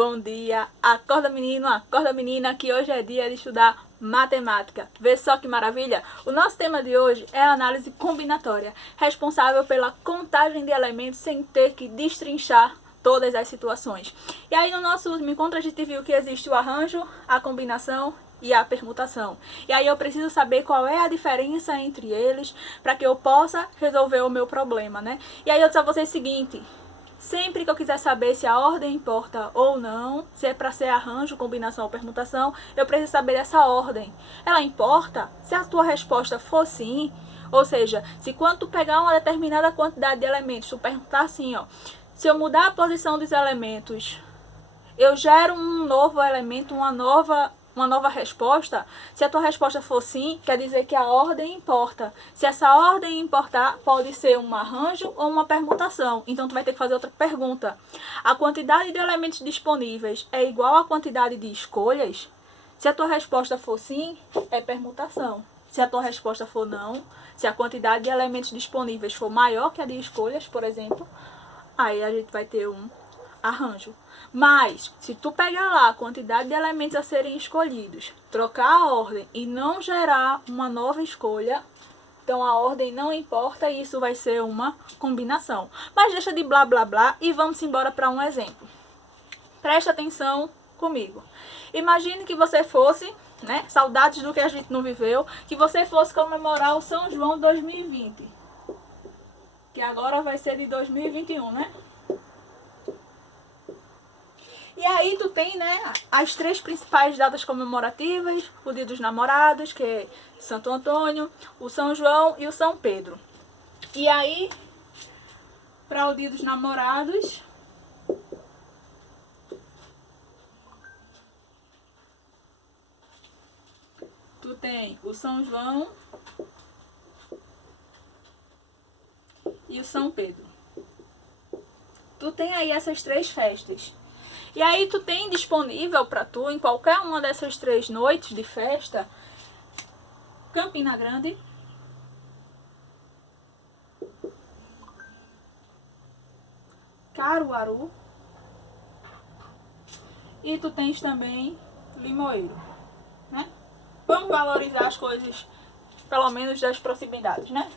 bom dia, acorda menino, acorda menina, que hoje é dia de estudar matemática. Vê só que maravilha? O nosso tema de hoje é a análise combinatória, responsável pela contagem de elementos sem ter que destrinchar todas as situações. E aí no nosso último encontro a gente viu que existe o arranjo, a combinação e a permutação. E aí eu preciso saber qual é a diferença entre eles para que eu possa resolver o meu problema, né? E aí eu disse a vocês o seguinte: sempre que eu quiser saber se a ordem importa ou não, se é para ser arranjo, combinação ou permutação, eu preciso saber essa ordem. Ela importa? Se a tua resposta for sim, ou seja, se quando tu pegar uma determinada quantidade de elementos, tu perguntar assim, ó, se eu mudar a posição dos elementos, eu gero um novo elemento, uma nova resposta. Se a tua resposta for sim, quer dizer que a ordem importa. Se essa ordem importar, pode ser um arranjo ou uma permutação. Então tu vai ter que fazer outra pergunta. A quantidade de elementos disponíveis é igual à quantidade de escolhas? Se a tua resposta for sim, é permutação. Se a tua resposta for não, se a quantidade de elementos disponíveis for maior que a de escolhas, por exemplo, aí a gente vai ter um arranjo. Mas, se tu pegar lá a quantidade de elementos a serem escolhidos, trocar a ordem e não gerar uma nova escolha, então a ordem não importa e isso vai ser uma combinação. Mas deixa de blá blá blá e vamos embora para um exemplo. Presta atenção comigo. Imagine que você fosse, né, saudades do que a gente não viveu, que você fosse comemorar o São João 2020, que agora vai ser de 2021, né? E aí tu tem, né, as três principais datas comemorativas: o Dia dos Namorados, que é Santo Antônio, o São João e o São Pedro. E aí, para o Dia dos Namorados, tu tem o São João e o São Pedro. Tu tem aí essas três festas. E aí tu tem disponível para tu, em qualquer uma dessas 3 noites de festa, Campina Grande, Caruaru e tu tens também Limoeiro, né? Vamos valorizar as coisas, pelo menos das proximidades, né?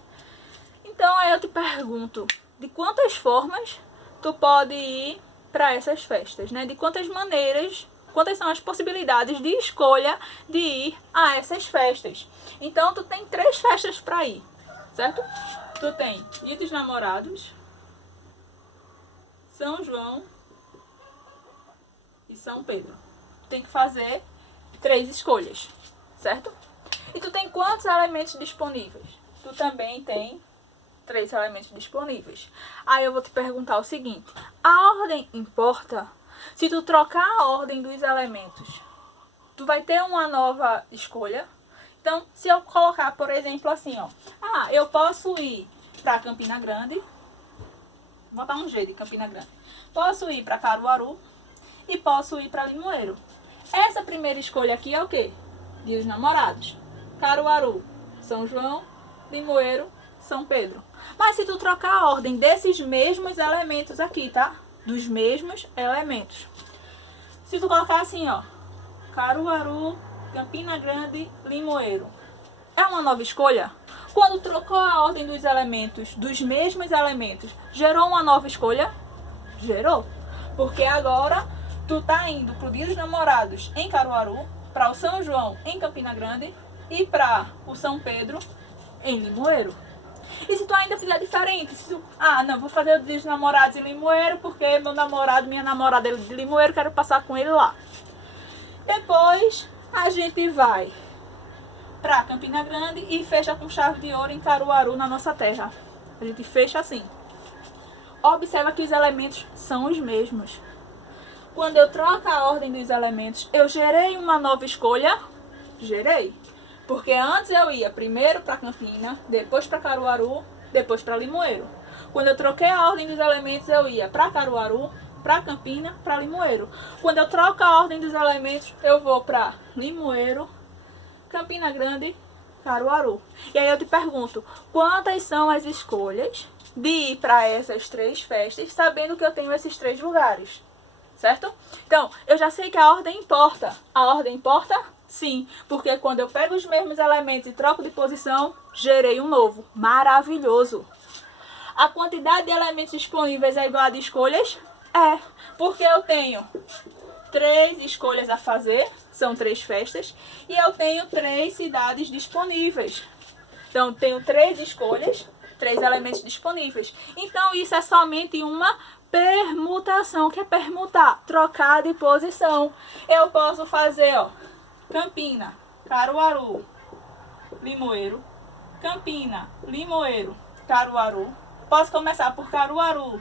Então aí eu te pergunto, de quantas formas tu pode ir para essas festas, né? De quantas maneiras, quantas são as possibilidades de escolha de ir a essas festas. Então tu tem 3 festas para ir, certo? Tu tem Dia dos Namorados, São João e São Pedro. Tu tem que fazer 3 escolhas, certo? E tu tem quantos elementos disponíveis? Tu também tem 3 elementos disponíveis. Aí eu vou te perguntar o seguinte: a ordem importa? Se tu trocar a ordem dos elementos, tu vai ter uma nova escolha? Então, se eu colocar, por exemplo, assim, ó, eu posso ir para Campina Grande, vou botar um G de Campina Grande, posso ir para Caruaru e posso ir para Limoeiro. Essa primeira escolha aqui é o quê? Dia dos Namorados. Caruaru, São João, Limoeiro, São Pedro. Mas se tu trocar a ordem desses mesmos elementos aqui, tá? Dos mesmos elementos. Se tu colocar assim, ó, Caruaru, Campina Grande, Limoeiro, é uma nova escolha? Quando trocou a ordem dos elementos, dos mesmos elementos, gerou uma nova escolha? Gerou. Porque agora tu tá indo pro Dia dos Namorados em Caruaru, para o São João em Campina Grande e para o São Pedro em Limoeiro. E se tu ainda fizer diferente, se tu, não, vou fazer o Dia dos Namorados em Limoeiro porque meu namorado, minha namorada é de Limoeiro, quero passar com ele lá. Depois a gente vai para Campina Grande e fecha com chave de ouro em Caruaru, na nossa terra. A gente fecha assim. Observa que os elementos são os mesmos. Quando eu troco a ordem dos elementos, eu gerei uma nova escolha? Gerei. Porque antes eu ia primeiro para Campina, depois para Caruaru, depois para Limoeiro. Quando eu troquei a ordem dos elementos, eu ia para Caruaru, para Campina, para Limoeiro. Quando eu troco a ordem dos elementos, eu vou para Limoeiro, Campina Grande, Caruaru. E aí eu te pergunto, quantas são as escolhas de ir para essas 3 festas, sabendo que eu tenho esses 3 lugares? certo? Então, eu já sei que a ordem importa. A ordem importa? Sim, porque quando eu pego os mesmos elementos e troco de posição, gerei um novo. Maravilhoso! A quantidade de elementos disponíveis é igual a de escolhas? É, porque eu tenho 3 escolhas a fazer, são 3 festas, e eu tenho 3 cidades disponíveis. Então, tenho 3 escolhas, 3 elementos disponíveis. Então, isso é somente uma permutação. O que é permutar? Trocar de posição. Eu posso fazer, ó, Campina, Caruaru, Limoeiro, Campina, Limoeiro, Caruaru. Posso começar por Caruaru,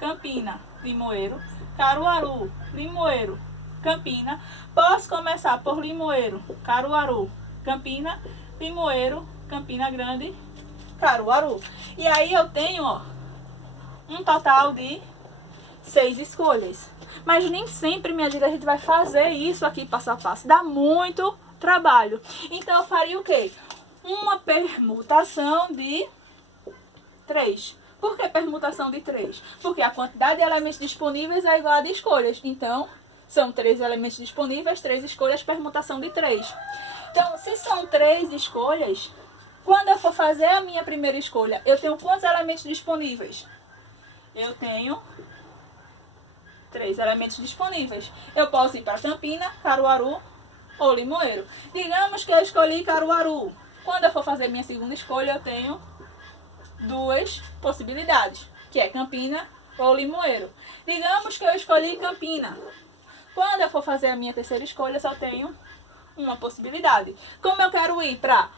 Campina, Limoeiro, Caruaru, Limoeiro, Campina. Posso começar por Limoeiro, Caruaru, Campina, Limoeiro, Campina Grande, Caruaru. E aí eu tenho, ó, um total de 6 escolhas. Mas nem sempre, minha gente, a gente vai fazer isso aqui passo a passo. Dá muito trabalho. Então eu faria o quê? Uma permutação de 3. Por que permutação de 3? Porque a quantidade de elementos disponíveis é igual a de escolhas. Então, são 3 elementos disponíveis, 3 escolhas, permutação de 3. Então, se são 3 escolhas, quando eu for fazer a minha primeira escolha, eu tenho quantos elementos disponíveis? Eu tenho 3 elementos disponíveis. Eu posso ir para Campina, Caruaru ou Limoeiro. Digamos que eu escolhi Caruaru. Quando eu for fazer minha segunda escolha, eu tenho 2 possibilidades, que é Campina ou Limoeiro. Digamos que eu escolhi Campina. Quando eu for fazer a minha terceira escolha, só tenho uma possibilidade. Como eu quero ir para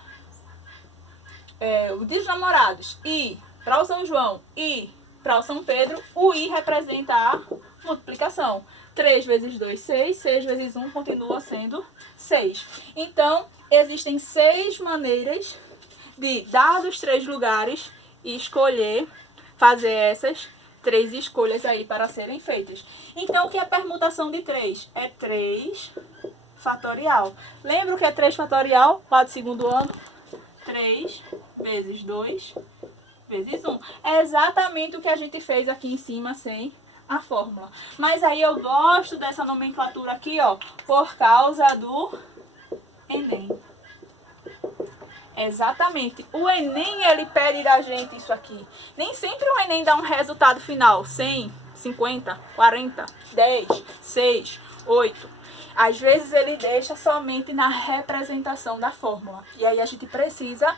o Dia dos Namorados e para o São João e para o São Pedro, o I representa a multiplicação. 3 vezes 2, 6. 6 vezes 1 continua sendo 6. Então, existem 6 maneiras de, dados 3 lugares, e escolher, fazer essas 3 escolhas aí para serem feitas. Então, o que é permutação de 3? É 3 fatorial. Lembra o que é 3 fatorial lá do segundo ano? 3 vezes 2 vezes 1. É exatamente o que a gente fez aqui em cima sem a fórmula. Mas aí eu gosto dessa nomenclatura aqui, ó, por causa do Enem. Exatamente. O Enem, ele pede da gente isso aqui. Nem sempre o Enem dá um resultado final. 100, 50, 40, 10, 6, 8. Às vezes ele deixa somente na representação da fórmula. E aí a gente precisa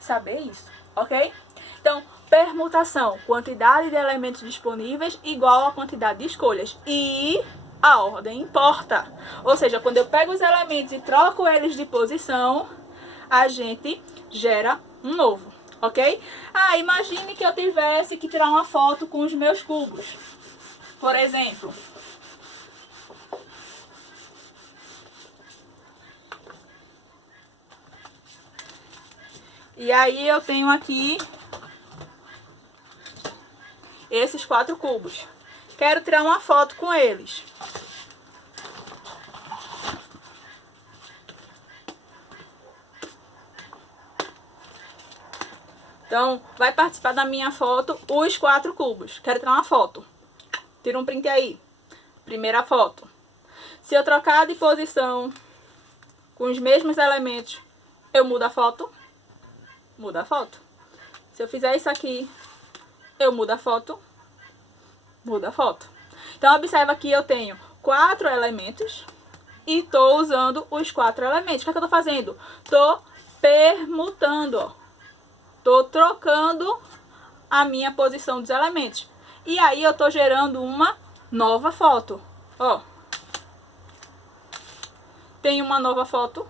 saber isso, ok? Então, permutação, quantidade de elementos disponíveis igual a quantidade de escolhas. E a ordem importa. Ou seja, quando eu pego os elementos e troco eles de posição, a gente gera um novo, ok? Ah, imagine que eu tivesse que tirar uma foto com os meus cubos. Por exemplo, e aí eu tenho aqui esses 4 cubos. Quero tirar uma foto com eles. Então, vai participar da minha foto os 4 cubos. Quero tirar uma foto. Tira um print aí. Primeira foto. Se eu trocar de posição com os mesmos elementos, eu mudo a foto? Muda a foto. Se eu fizer isso aqui, eu mudo a foto? Muda a foto. Então, observa que eu tenho 4 elementos e estou usando os 4 elementos. O que é que eu estou fazendo? Estou permutando, ó. Estou trocando a minha posição dos elementos. E aí eu estou gerando uma nova foto. Ó. Tem uma nova foto.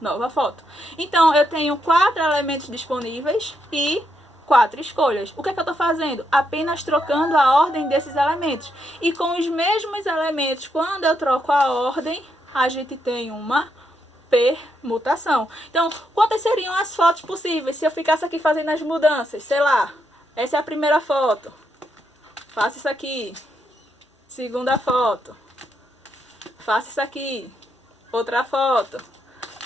Nova foto. Então, eu tenho 4 elementos disponíveis e 4 escolhas. O que é que eu estou fazendo? Apenas trocando a ordem desses elementos. E com os mesmos elementos, quando eu troco a ordem, a gente tem uma permutação. Então, quantas seriam as fotos possíveis se eu ficasse aqui fazendo as mudanças? Sei lá, essa é a primeira foto. Faço isso aqui. Segunda foto. Faço isso aqui. Outra foto.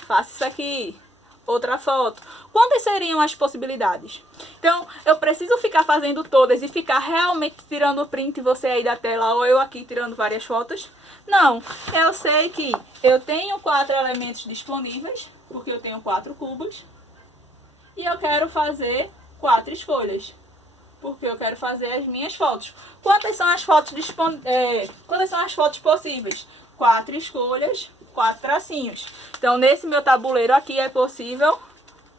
Faço isso aqui. Outra foto. Quantas seriam as possibilidades? Então, eu preciso ficar fazendo todas e ficar realmente tirando o print, você aí da tela, ou eu aqui tirando várias fotos? Não, eu sei que eu tenho 4 elementos disponíveis, porque eu tenho 4 cubos, e eu quero fazer 4 escolhas, porque eu quero fazer as minhas fotos. Quantas são as fotos possíveis? 4 escolhas, 4 tracinhos. Então, nesse meu tabuleiro aqui é possível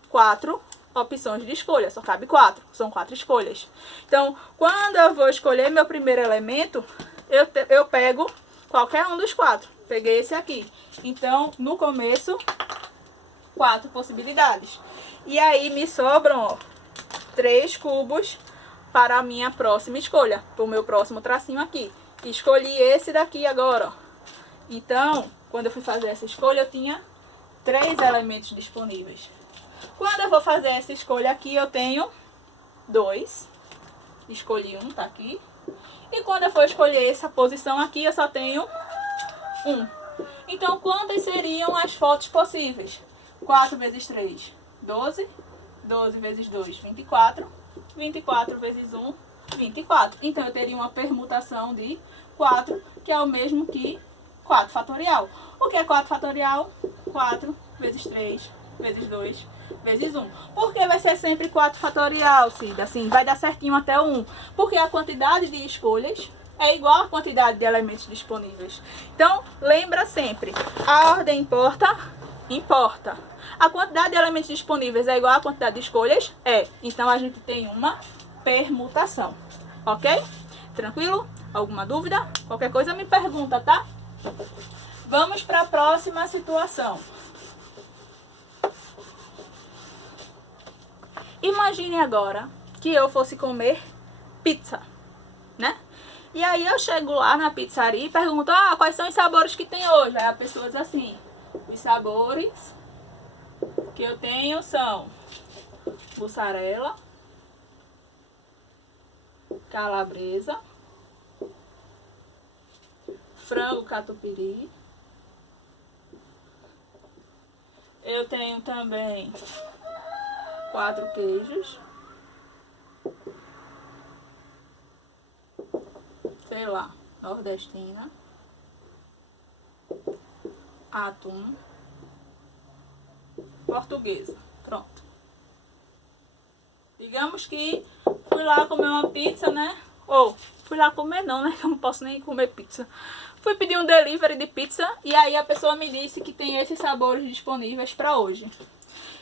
4 opções de escolha, só cabe 4, são 4 escolhas. Então, quando eu vou escolher meu primeiro elemento, eu pego qualquer um dos 4. Peguei esse aqui. Então, no começo, 4 possibilidades. E aí, me sobram, ó, 3 cubos para a minha próxima escolha, para o meu próximo tracinho aqui. Escolhi esse daqui agora, ó. Então, quando eu fui fazer essa escolha, eu tinha 3 elementos disponíveis. Quando eu vou fazer essa escolha aqui, eu tenho 2. Escolhi um, tá aqui. E quando eu for escolher essa posição aqui, eu só tenho 1. Então, quantas seriam as fotos possíveis? 4 vezes 3, 12. 12 vezes 2, 24. 24 vezes 1, 24. Então, eu teria uma permutação de 4, que é o mesmo que 4 fatorial. O que é 4 fatorial? 4 vezes 3 vezes 2 vezes 1. Por que vai ser sempre 4 fatorial, Cida? Assim, vai dar certinho até o 1. Porque a quantidade de escolhas é igual à quantidade de elementos disponíveis. Então, lembra sempre, a ordem importa? Importa. A quantidade de elementos disponíveis é igual à quantidade de escolhas? É. Então, a gente tem uma permutação. Ok? Tranquilo? Alguma dúvida? Qualquer coisa me pergunta, tá? Vamos para a próxima situação. Imagine agora que eu fosse comer pizza, né? E aí eu chego lá na pizzaria e pergunto, quais são os sabores que tem hoje? Aí a pessoa diz assim, os sabores que eu tenho são mussarela, calabresa, frango catupiry. Eu tenho também 4 queijos. Sei lá, nordestina. Atum. Portuguesa. Pronto. Digamos que fui lá comer uma pizza, né? Ou, fui lá comer não, né? Eu não posso nem comer pizza. Fui pedir um delivery de pizza e aí a pessoa me disse que tem esses sabores disponíveis para hoje.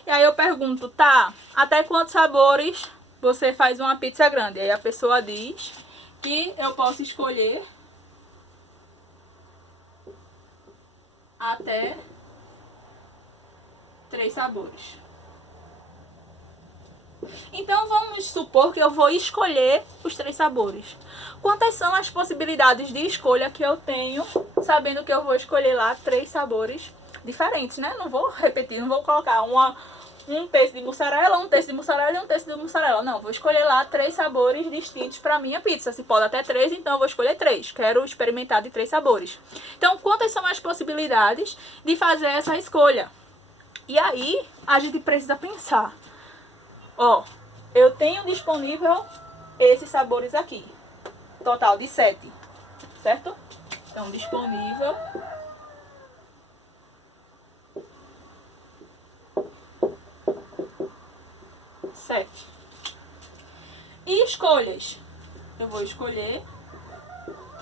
E aí eu pergunto, tá, até quantos sabores você faz uma pizza grande? Aí a pessoa diz que eu posso escolher até 3 sabores. Então vamos supor que eu vou escolher os 3 sabores. Quantas são as possibilidades de escolha que eu tenho, sabendo que eu vou escolher lá 3 sabores diferentes, né? Não vou repetir, não vou colocar um terço de mussarela, um terço de mussarela e um terço de mussarela. Não, vou escolher lá 3 sabores distintos para minha pizza. Se pode até 3, então eu vou escolher 3. Quero experimentar de 3 sabores. Então, quantas são as possibilidades de fazer essa escolha? E aí, a gente precisa pensar. Ó, eu tenho disponível esses sabores aqui. Total de 7, certo? Então, disponível 7. E escolhas? Eu vou escolher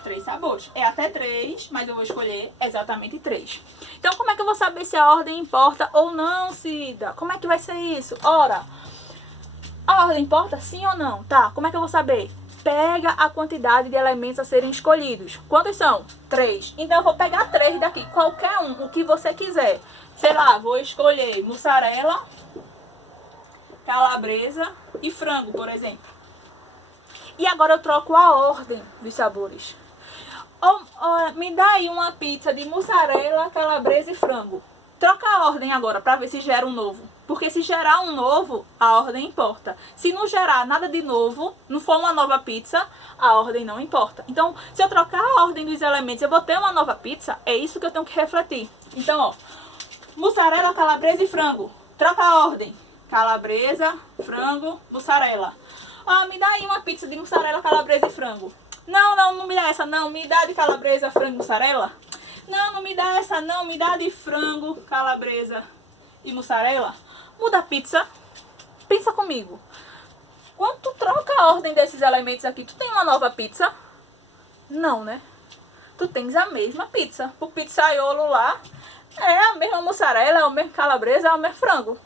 3 sabores. É até 3, mas eu vou escolher exatamente 3. Então, como é que eu vou saber se a ordem importa ou não, Cida? Como é que vai ser isso? Ora, a ordem importa sim ou não? Tá, como é que eu vou saber? Pega a quantidade de elementos a serem escolhidos. Quantos são? 3. Então, eu vou pegar 3 daqui, qualquer um, o que você quiser. Sei lá, vou escolher mussarela, calabresa e frango, por exemplo. E agora eu troco a ordem dos sabores. Me dá aí uma pizza de mussarela, calabresa e frango. Troca a ordem agora para ver se gera um novo. Porque se gerar um novo, a ordem importa. Se não gerar nada de novo, não for uma nova pizza, a ordem não importa. Então, se eu trocar a ordem dos elementos, eu vou ter uma nova pizza, é isso que eu tenho que refletir. Então, ó, mussarela, calabresa e frango. Troca a ordem. calabresa, frango, mussarela. Ó, me dá aí uma pizza de mussarela, calabresa e frango. Não me dá essa não, me dá de calabresa, frango, mussarela. Não me dá essa não, me dá de frango, calabresa e mussarela. Muda a pizza. Pensa comigo. Quando tu troca a ordem desses elementos aqui, tu tem uma nova pizza? Não, né? Tu tens a mesma pizza. O pizzaiolo lá é a mesma mussarela, é o mesmo calabresa, é o mesmo frango.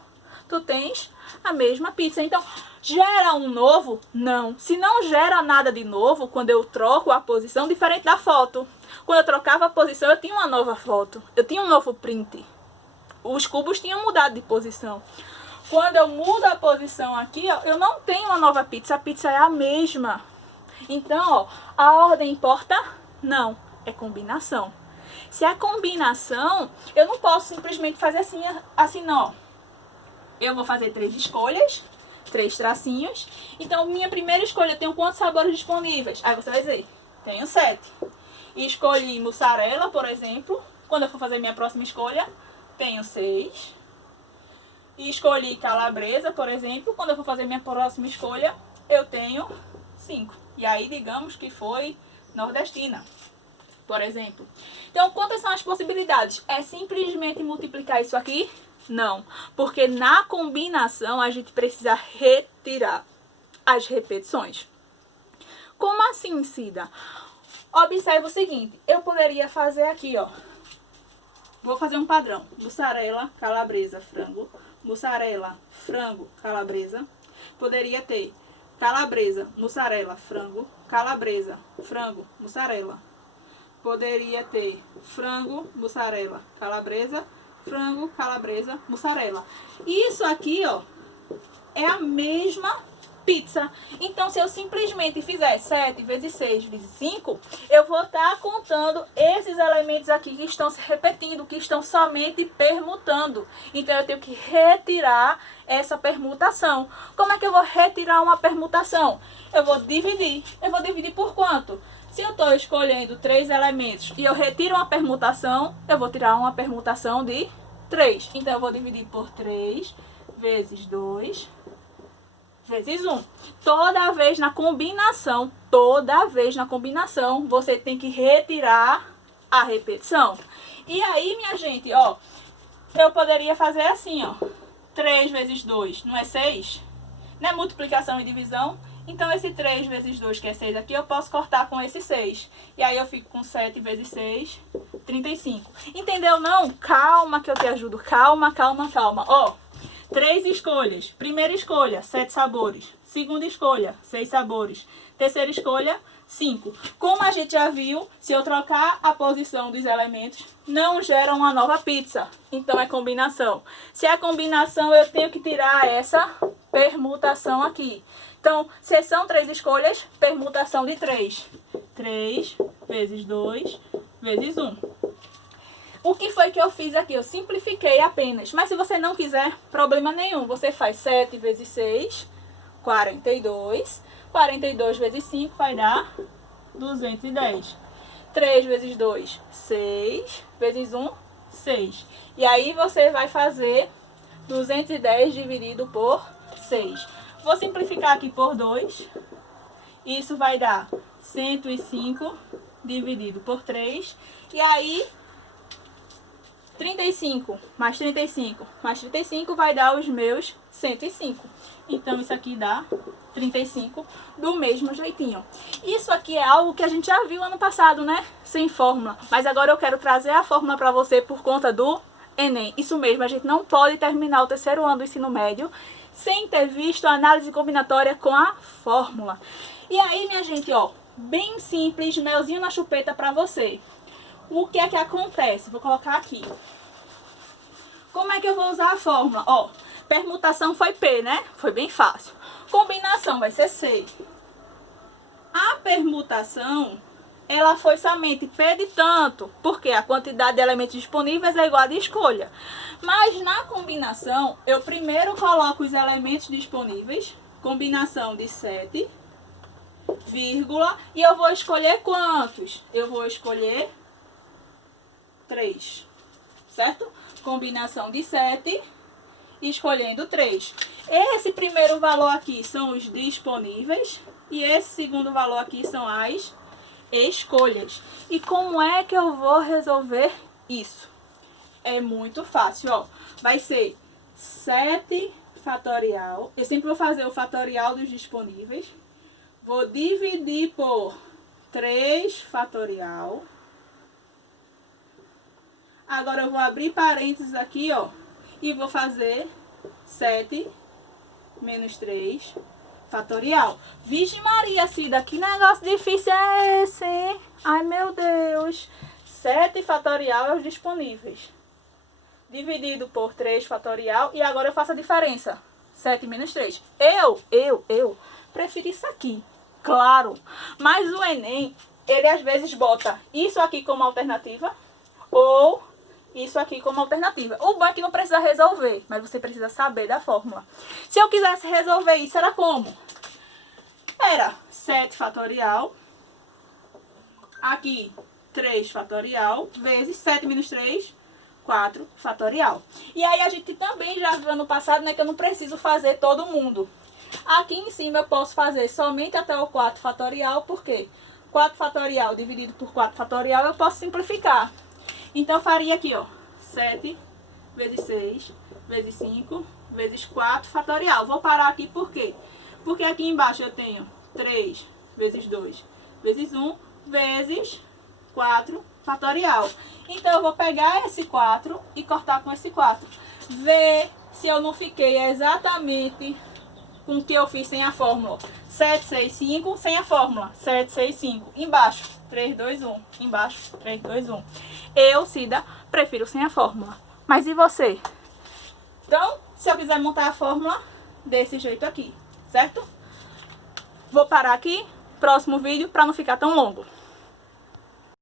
Tu tens a mesma pizza. Então, gera um novo? Não. Se não gera nada de novo, quando eu troco a posição, diferente da foto. Quando eu trocava a posição, eu tinha uma nova foto. Eu tinha um novo print. Os cubos tinham mudado de posição. Quando eu mudo a posição aqui, ó, eu não tenho uma nova pizza. A pizza é a mesma. Então, ó, a ordem importa? Não. É combinação. Se é combinação, eu não posso simplesmente fazer assim não. Eu vou fazer 3 escolhas, 3 tracinhos. Então, minha primeira escolha, eu tenho quantos sabores disponíveis? Aí você vai dizer, tenho 7. Escolhi mussarela, por exemplo. Quando eu for fazer minha próxima escolha, tenho 6. E escolhi calabresa, por exemplo. Quando eu for fazer minha próxima escolha, eu tenho 5. E aí, digamos que foi nordestina, por exemplo. Então, quantas são as possibilidades? É simplesmente multiplicar isso aqui? Não, porque na combinação a gente precisa retirar as repetições. Como assim, Cida? Observe o seguinte, eu poderia fazer aqui, ó. Vou fazer um padrão. Mussarela, calabresa, frango. Mussarela, frango, calabresa. Poderia ter calabresa, mussarela, frango. Calabresa, frango, mussarela. Poderia ter frango, mussarela, calabresa, frango, calabresa, mussarela. Isso aqui, ó, é a mesma pizza. Então, se eu simplesmente fizer 7 vezes 6 vezes 5, eu vou estar contando esses elementos aqui que estão se repetindo, que estão somente permutando. Então, eu tenho que retirar essa permutação. Como é que eu vou retirar uma permutação? Eu vou dividir. Eu vou dividir por quanto? Se eu estou escolhendo 3 elementos e eu retiro uma permutação, eu vou tirar uma permutação de 3. Então, eu vou dividir por 3 vezes 2 vezes 1. Toda vez na combinação, você tem que retirar a repetição. E aí, minha gente, ó, eu poderia fazer assim, ó. 3 vezes 2, não é 6? Não é multiplicação e divisão? Então, esse 3 vezes 2, que é 6 aqui, eu posso cortar com esse 6. E aí, eu fico com 7 vezes 6, 35. Entendeu, não? Calma que eu te ajudo. Calma. Ó, 3 escolhas. Primeira escolha, 7 sabores. Segunda escolha, 6 sabores. Terceira escolha, 5. Como a gente já viu, se eu trocar a posição dos elementos, não gera uma nova pizza. Então, é combinação. Se é combinação, eu tenho que tirar essa permutação aqui. Então, se são 3 escolhas, permutação de 3. 3 vezes 2 vezes 1. O que foi que eu fiz aqui? Eu simplifiquei apenas. Mas se você não quiser, problema nenhum. Você faz 7 vezes 6, 42. 42 vezes 5 vai dar 210. 3 vezes 2, 6. Vezes 1, 6. E aí você vai fazer 210 dividido por 6. Vou simplificar aqui por 2. Isso vai dar 105 dividido por 3. E aí, 35 mais 35 mais 35 vai dar os meus 105. Então, isso aqui dá 35 do mesmo jeitinho. Isso aqui é algo que a gente já viu ano passado, né? Sem fórmula. Mas agora eu quero trazer a fórmula para você por conta do Enem. Isso mesmo, a gente não pode terminar o terceiro ano do ensino médio sem ter visto a análise combinatória com a fórmula. E aí, minha gente, ó, bem simples, melzinho na chupeta para você. O que é que acontece? Vou colocar aqui. Como é que eu vou usar a fórmula? Ó, permutação foi P, né? Foi bem fácil. Combinação vai ser C. A permutação, ela foi somente P de tanto, porque a quantidade de elementos disponíveis é igual a de escolha. Mas na combinação, eu primeiro coloco os elementos disponíveis, combinação de 7, vírgula, e eu vou escolher quantos? Eu vou escolher 3, certo? Combinação de 7 escolhendo 3. Esse primeiro valor aqui são os disponíveis e esse segundo valor aqui são as escolhas. E como é que eu vou resolver isso? É muito fácil, ó. Vai ser 7 fatorial. Eu sempre vou fazer o fatorial dos disponíveis. Vou dividir por 3 fatorial. Agora eu vou abrir parênteses aqui, ó. E vou fazer 7 menos 3 fatorial. Vixe Maria, Cida, que negócio difícil é esse, hein? Ai, meu Deus. 7 fatorial é os disponíveis. Dividido por 3 fatorial. E agora eu faço a diferença. 7 menos 3. Eu prefiro isso aqui. Claro. Mas o Enem, ele às vezes bota isso aqui como alternativa. Ou isso aqui como alternativa. O bom é que não precisa resolver. Mas você precisa saber da fórmula. Se eu quisesse resolver isso, era como? Era 7 fatorial. Aqui, 3 fatorial. Vezes 7 menos 3. 4 fatorial. E aí a gente também já viu ano passado, né, que eu não preciso fazer todo mundo. Aqui em cima eu posso fazer somente até o 4 fatorial, porque 4 fatorial dividido por 4 fatorial eu posso simplificar. Então eu faria aqui, ó, 7 vezes 6 vezes 5 vezes 4 fatorial. Vou parar aqui por quê? Porque aqui embaixo eu tenho 3 vezes 2 vezes 1 vezes 4 fatorial. Então eu vou pegar esse 4 e cortar com esse 4. Ver se eu não fiquei exatamente com o que eu fiz sem a fórmula. 7, 6, 5, sem a fórmula. 7, 6, 5. Embaixo, 3, 2, 1. Embaixo, 3, 2, 1. Eu, Cida, prefiro sem a fórmula. Mas e você? Então, se eu quiser montar a fórmula desse jeito aqui, certo? Vou parar aqui. Próximo vídeo para não ficar tão longo.